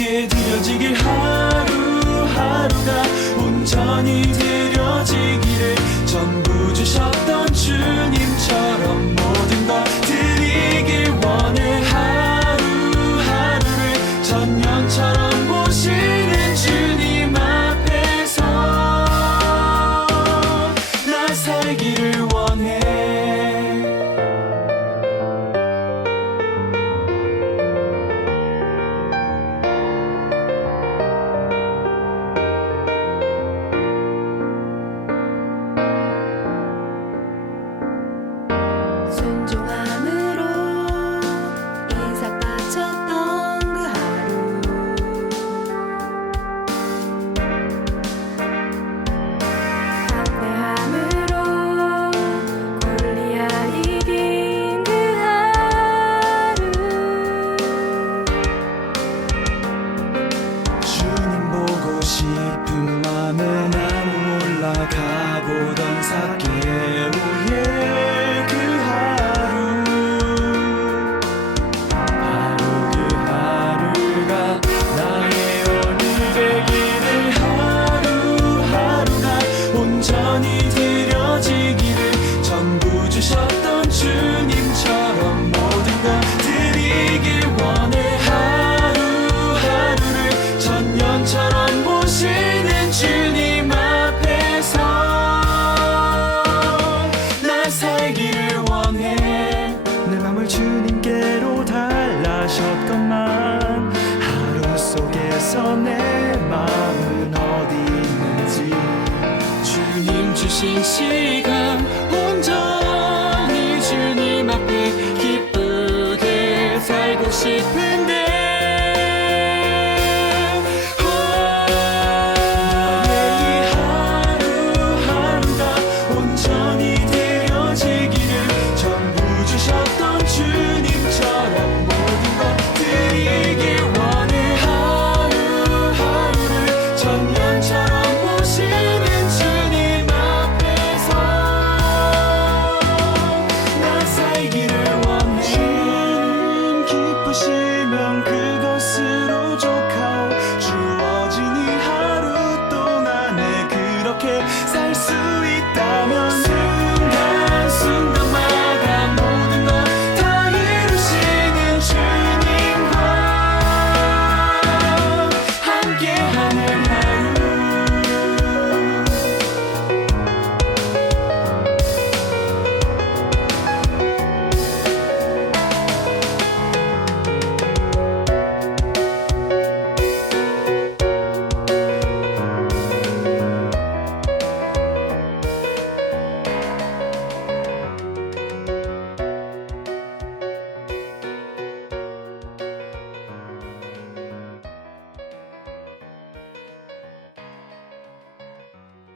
주님께 드려지길 하루하루가 온전히 드려지기를 전부 주셨던 주님처럼 모든 것 드리길 원해 하루하루를 전년처럼 모시는 주님 앞에서 나 살기를 원해 曾经 전년처럼 모시는 주님 앞에서 나 살기를 원해. 내 맘을 주님께로 달라셨건만 하루 속에서 내 마음은 어디 있는지 주님 주신 시 이렇게 살 수 있다면